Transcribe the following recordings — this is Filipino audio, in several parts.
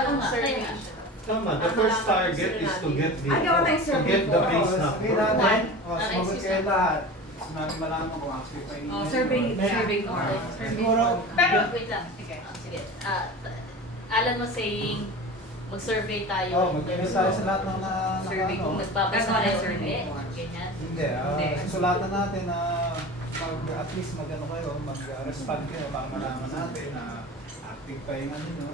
Oo nga, survey kaya nga. siya. Tama, the first target is to get the gawa tayong to survey get the po. base Sabihin number. natin, One. sumagot kayo lahat. Gusto namin malaman kung actually pa Oh, survey Okay. form. Siguro, Pero, wait lang. Sige. Sige. Alan was saying, mag-survey tayo. mag-email tayo sa lahat ng Survey ano. kung Nagbabasa Gagawa ng tayo. survey Hindi. form. Ganyan. Hindi, Hindi. sulatan natin na at least mag-ano kayo, mag-respond kayo para malaman natin na active pa yung ano nyo.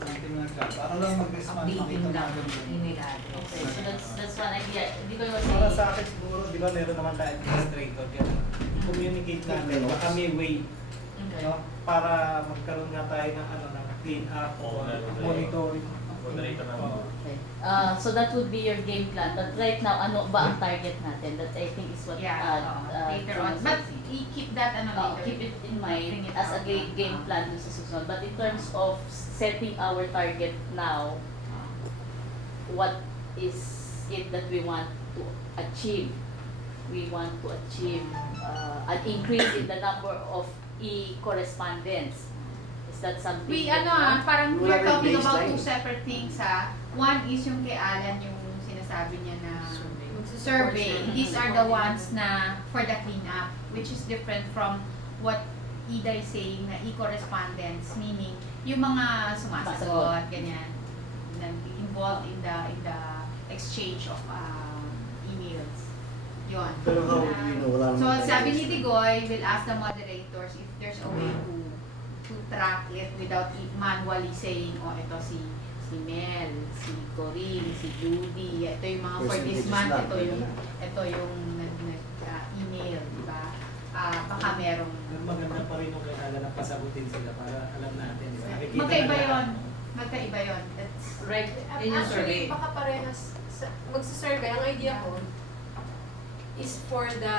Something like that. Para lang mag-respond, Updating makita lang. natin yung Email address. Okay, so that's one idea. Di ba yung Para saying? sa akin siguro, di ba meron naman tayo administrator yan. Communicate natin, baka may way Okay. no? Para magkaroon nga tayo ng ano ng clean up o monitoring. Moderator na. Oo. Okay. So that would be your game plan. But right now, ano ba ang target natin? That I think is what Later on. But i-keep that later. keep it in Bring mind it as a out. game plan dun sa susunod. But in terms of setting our target now, what is it that we want to achieve? We want to achieve an increase in the number of e-correspondence. Is that something? We, that we want? parang Wala we're rin talking about baseline. two separate things ha. One is yung kay Alan, yung sinasabi niya na survey. These are the ones na for the cleanup, which is different from what Ida is saying na e-correspondence, meaning yung mga sumasagot, ganyan, involved in the exchange of emails. Yun. Pero how would we know? Wala So naman tayo sabi ni baseline. Digoy, we'll ask the moderators if there's a way to track it without manually saying, oh, ito si Mel, si Corinne, si Judy, ito yung mga for this Percentages month, lang, ito yung nag-email, di ba? Baka merong... Maganda pa rin yung kailangan na pasagutin sila para alam natin. Di ba? Nakikita Magkaiba na yun. lahat. Magkaiba yun. That's Right. Yun yung survey. Actually, baka parehas. Magsa-survey, ang idea ko is for the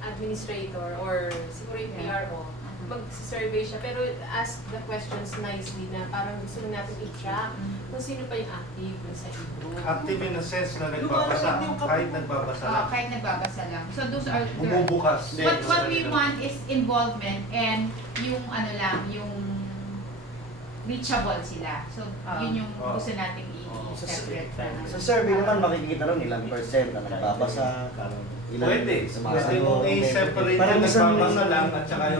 administrator or siguro yung PRO. Mag-survey siya, pero ask the questions nicely na parang gusto natin i-track kung sino pa yung active dun sa e-group. Active in a sense na nagbabasa, kahit nagbabasa lang. kahit nagbabasa lang. So those are Bumubukas. what we want is involvement and yung ano lang, yung reachable sila. So yun yung gusto nating i-separate. Sa survey naman, makikita rin ilang percent na nagbabasa, ilang Pwede. Pwede sumasagot. mo i-separate Parang yung isang nagbabasa lang at saka yung